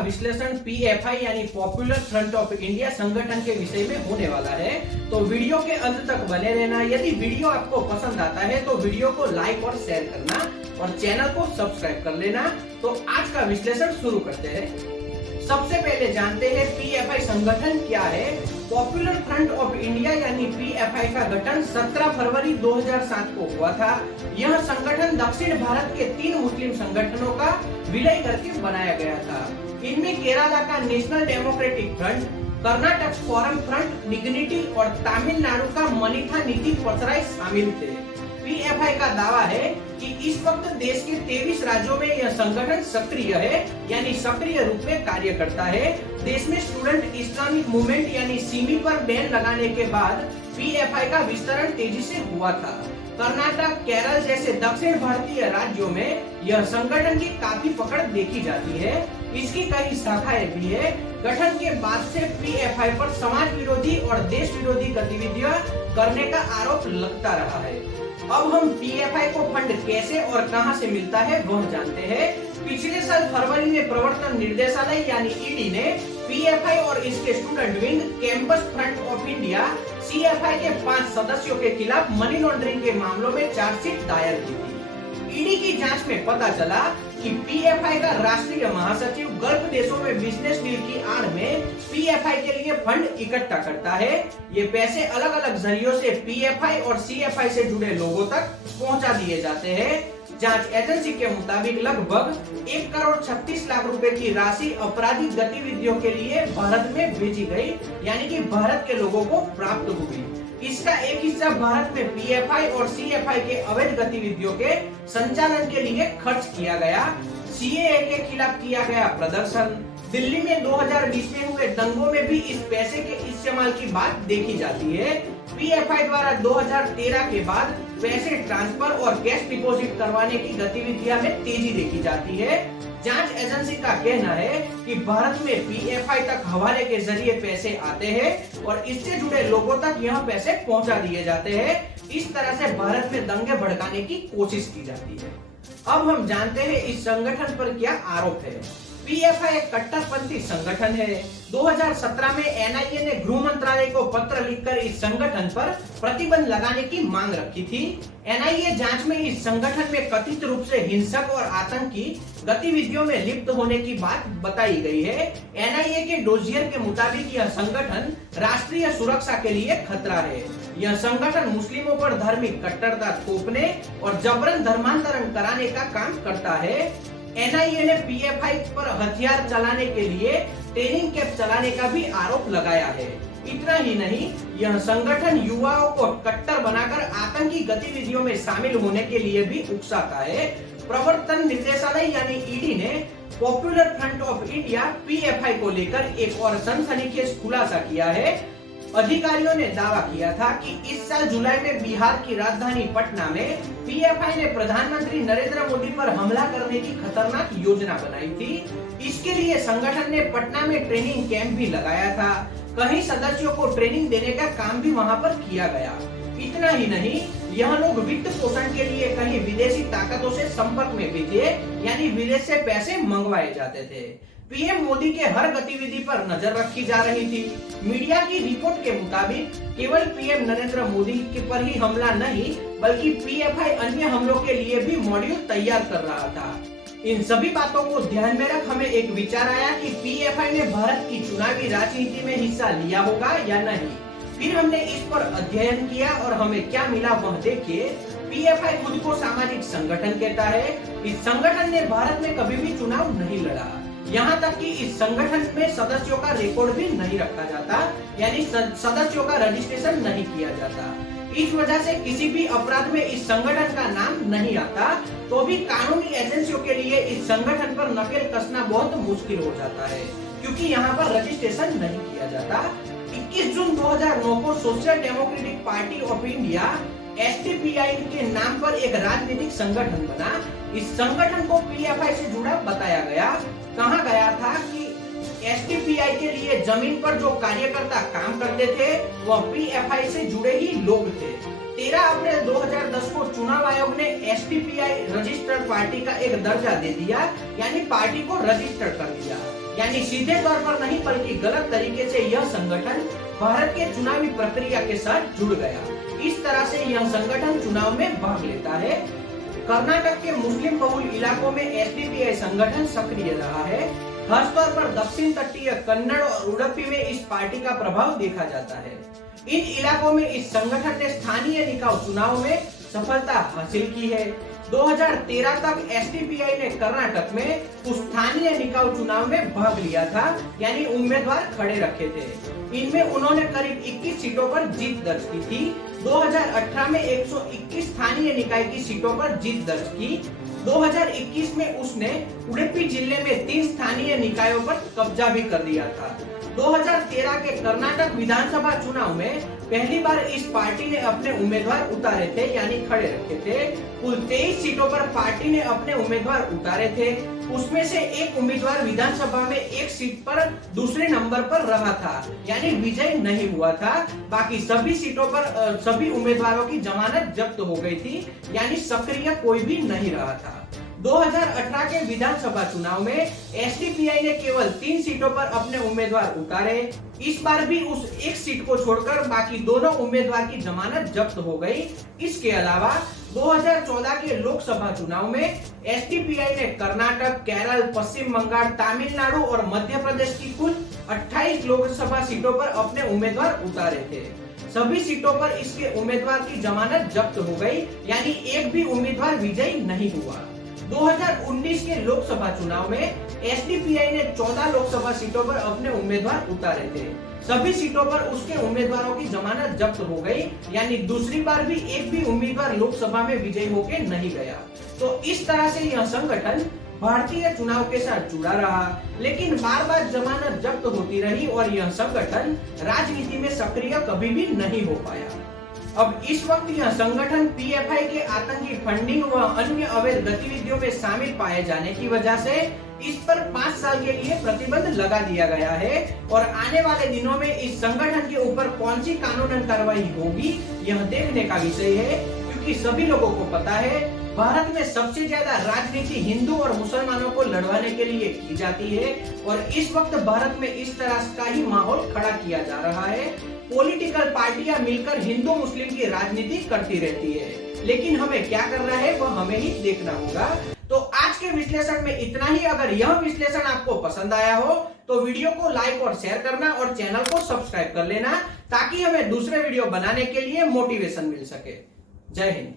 विश्लेषण पीएफआई यानी popular front of India संगठन के विषय में होने वाला है। तो वीडियो के अंत तक बने रहना। यदि वीडियो आपको पसंद आता है तो वीडियो को लाइक और शेयर करना और चैनल को सब्सक्राइब कर लेना। तो आज का विश्लेषण शुरू करते हैं। सबसे पहले जानते हैं पीएफआई संगठन क्या है। पॉपुलर फ्रंट ऑफ इंडिया यानी पीएफआई का गठन 17 फरवरी 2007 को हुआ था। यह संगठन दक्षिण भारत के 3 मुस्लिम संगठनों का विलय करके बनाया गया था। इनमें केरला का national democratic front, Karnataka forum front, dignity और तमिलनाडु का मनीथा नीति पसराई शामिल थे। पीएफआई का दावा है कि इस वक्त देश के 23 राज्यों में यह संगठन सक्रिय है, यानी सक्रिय रूप में कार्य करता है। देश में स्टूडेंट इस्लामिक मूवमेंट यानी सिमी पर बैन लगाने के बाद पीएफआई का विस्तारण तेजी से हुआ था। कर्नाटक, केरल जैसे दक्षिण भारतीय राज्यों में यह संगठन की काफी पकड़ देखी जाती है। इसकी कई शाखाएं भी है। गठन के बाद से पीएफआई पर समाज विरोधी और देश विरोधी गतिविधियां करने का आरोप लगता रहा है। अब हम पीएफआई को फंड कैसे और कहां से मिलता है वह जानते हैं। पिछले साल फरवरी में प्रवर्तन निर्देशालय यानी ईडी ने पीएफआई और इसके student wing campus front of India CFI के 5 सदस्यों के खिलाफ मनी लॉन्ड्रिंग के मामलों में चार्जशीट दायर की थी। ईडी की जांच में पता चला कि पीएफआई का राष्ट्रीय महासचिव गल्फ देशों में बिजनेस डील की आड़ में पीएफआई के लिए फंड इकट्ठा करता है। ये पैसे अलग अलग जरियों से पीएफआई और सीएफआई से जुड़े लोगों तक पहुंचा दिए जाते हैं। जांच एजेंसी के मुताबिक लगभग 1 करोड़ 36 लाख रुपए की राशि आपराधिक गतिविधियों के लिए भारत में भेजी गई, यानी कि भारत के लोगों को प्राप्त हुई। इसका एक हिस्सा भारत में पीएफआई और सीएफआई के अवैध गतिविधियों के संचालन के लिए खर्च किया गया। सीएए के खिलाफ किया गया प्रदर्शन, दिल्ली में 2020 में हुए दंगों में भी इस पैसे के इस्तेमाल की बात देखी जाती है। पीएफआई द्वारा 2013 के बाद पैसे ट्रांसफर और कैश डिपॉजिट करवाने की गतिविधियां में तेजी देखी जाती है। जांच एजेंसी का कहना है कि भारत में पीएफआई तक हवाले के जरिए पैसे आते हैं और इससे जुड़े लोगों तक यह पैसे पहुंचा दिए जाते हैं। इस तरह से भारत में दंगे भड़काने की कोशिश की जाती है। अब हम जानते हैं इस संगठन पर क्या आरोप है। पीएफआई एक कट्टरपंथी संगठन है। 2017 में एनआईए ने गृह मंत्रालय को पत्र लिखकर इस संगठन पर प्रतिबंध लगाने की मांग रखी थी। एनआईए जांच में इस संगठन में कथित रूप से हिंसक और आतंकी गतिविधियों में लिप्त होने की बात बताई गई है। एनआईए के डोजियर के मुताबिक यह संगठन राष्ट्रीय सुरक्षा के लिए खतरा है। यह संगठन मुस्लिमों पर धार्मिक कट्टरता थोपने और जबरन धर्मांतरण कराने का काम करता है। एनआईए ने पीएफआई पर हथियार चलाने के लिए ट्रेनिंग कैंप चलाने का भी आरोप लगाया है। इतना ही नहीं, यह संगठन युवाओं को कट्टर बनाकर आतंकी गतिविधियों में शामिल होने के लिए भी उकसाता है। प्रवर्तन निर्देशालय यानी ईडी ने popular front of India PFI को लेकर एक और सनसनीखेज खुलासा किया है। अधिकारियों ने दावा किया था कि इस साल जुलाई में बिहार की राजधानी पटना में पीएफआई ने प्रधानमंत्री नरेंद्र मोदी पर हमला करने की खतरनाक योजना बनाई थी। इसके लिए संगठन ने पटना में ट्रेनिंग कैंप भी लगाया था। कई सदस्यों को ट्रेनिंग देने का काम भी वहां पर किया गया। इतना ही नहीं, यह लोग वित्त पोषण के लिए कहीं विदेशी ताकतों से संपर्क में भी थे, यानी विदेश से पैसे मंगवाए जाते थे। पीएम मोदी के हर गतिविधि पर नजर रखी जा रही थी। मीडिया की रिपोर्ट के मुताबिक केवल पीएम नरेंद्र मोदी के पर ही हमला नहीं, बल्कि पीएफआई अन्य हमलों के लिए भी मॉड्यूल तैयार कर रहा था। इन सभी बातों को ध्यान में रख हमें एक विचार आया कि पीएफआई ने भारत की चुनावी राजनीति में हिस्सा लिया होगा या नहीं। फिर हमने इस पर अध्ययन किया और हमें क्या मिला वह देखिए। पीएफआई खुद को सामाजिक संगठन कहता है। इस संगठन ने भारत में कभी भी चुनाव नहीं लड़ा। यहाँ तक कि इस संगठन में सदस्यों का रिकॉर्ड भी नहीं रखा जाता, यानी सदस्यों का रजिस्ट्रेशन नहीं किया जाता। इस वजह से किसी भी अपराध में इस संगठन का नाम नहीं आता। तो भी कानूनी एजेंसियों के लिए इस संगठन पर नकेल कसना बहुत मुश्किल हो जाता है, क्योंकि यहाँ पर रजिस्ट्रेशन नहीं किया जाता। 21 जून 2009 को social democratic party of India SDPI के नाम पर एक राजनीतिक संगठन बना। इस संगठन को पीएफआई से जुड़ा बताया गया। कहा गया था कि एसडीपीआई के लिए जमीन पर जो कार्यकर्ता काम करते थे वह पीएफआई से जुड़े ही लोग थे। 13 अप्रैल 2010 को चुनाव आयोग ने एसडीपीआई रजिस्टर्ड पार्टी का एक दर्जा दे दिया, यानी पार्टी को रजिस्टर कर दिया। यानी सीधे तौर पर नहीं बल्कि गलत तरीके से यह संगठन भारत के चुनावी प्रक्रिया के साथ जुड़ गया। इस तरह से यह संगठन चुनाव में भाग लेता है। कर्नाटक के मुस्लिम बहुल इलाकों में एसडीपीआई संगठन सक्रिय रहा है। खासतौर पर दक्षिण तटीय कन्नड़ और उडुपी में इस पार्टी का प्रभाव देखा जाता है। इन इलाकों में इस संगठन ने स्थानीय निकाय चुनाव में सफलता हासिल की है। 2013 तक एसडीपीआई ने कर्नाटक में स्थानीय निकाय चुनाव में भाग लिया था, यानी उम्मीदवार खड़े रखे थे। इनमें उन्होंने करीब 21 सीटों पर जीत दर्ज की थी। 2018 में 121 स्थानीय निकाय की सीटों पर जीत दर्ज की। 2021 में उसने उडुपी जिले में 3 स्थानीय निकायों पर कब्जा भी कर लिया था। 2013 के कर्नाटक विधानसभा चुनाव में पहली बार इस पार्टी ने अपने उम्मीदवार उतारे थे, यानी खड़े रखे थे। कुल 23 सीटों पर पार्टी ने अपने उम्मीदवार उतारे थे। उसमें से एक उम्मीदवार विधानसभा में एक सीट पर दूसरे नंबर पर रहा था, यानी विजय नहीं हुआ था। बाकी सभी सीटों पर सभी उम्मीदवारों की जमानत जब्त हो गई थी, यानी सक्रिय कोई भी नहीं रहा था। 2018 के विधानसभा चुनाव में एसडीपीआई ने केवल 3 सीटों पर अपने उम्मीदवार उतारे। इस बार भी उस एक सीट को छोड़कर बाकी दोनों उम्मीदवार की जमानत जब्त हो गई। इसके अलावा 2014 के लोकसभा चुनाव में एसडीपीआई ने कर्नाटक, केरल, पश्चिम बंगाल, तमिलनाडु और मध्य प्रदेश की कुल 28 लोकसभा सीटों पर अपने उम्मीदवार उतारे थे। सभी सीटों पर इसके उम्मीदवार की जमानत जब्त हो गई, यानी एक भी उम्मीदवार विजयी नहीं हुआ। 2019 के लोकसभा चुनाव में एसडीपीआई ने 14 लोकसभा सीटों पर अपने उम्मीदवार उतारे थे। सभी सीटों पर उसके उम्मीदवारों की जमानत जब्त हो गई, यानी दूसरी बार भी एक भी उम्मीदवार लोकसभा में विजयी होकर नहीं गया। तो इस तरह से यह संगठन भारतीय चुनाव के साथ जुड़ा रहा, लेकिन बार बार जमानत जब्त होती रही और यह संगठन राजनीति में सक्रिय कभी भी नहीं हो पाया। अब इस वक्त यह संगठन पीएफआई के आतंकी फंडिंग व अन्य अवैध गतिविधियों में शामिल पाए जाने की वजह से इस पर 5 साल के लिए प्रतिबंध लगा दिया गया है और आने वाले दिनों में इस संगठन के ऊपर कौन सी कानूनन कार्रवाई होगी यह देखने का विषय है, क्योंकि सभी लोगों को पता है भारत में सबसे ज्यादा राजनीति हिंदू और मुसलमानों को लड़वाने के लिए की जाती है और इस वक्त भारत में इस तरह का ही माहौल खड़ा किया जा रहा है। पॉलिटिकल पार्टियां मिलकर हिंदू मुस्लिम की राजनीति करती रहती है, लेकिन हमें क्या करना है वह हमें ही देखना होगा। तो आज के विश्लेषण में इतना ही। अगर यह विश्लेषण आपको पसंद आया हो तो वीडियो को लाइक और शेयर करना और चैनल को सब्सक्राइब कर लेना, ताकि हमें दूसरे वीडियो बनाने के लिए मोटिवेशन मिल सके। जय हिंद।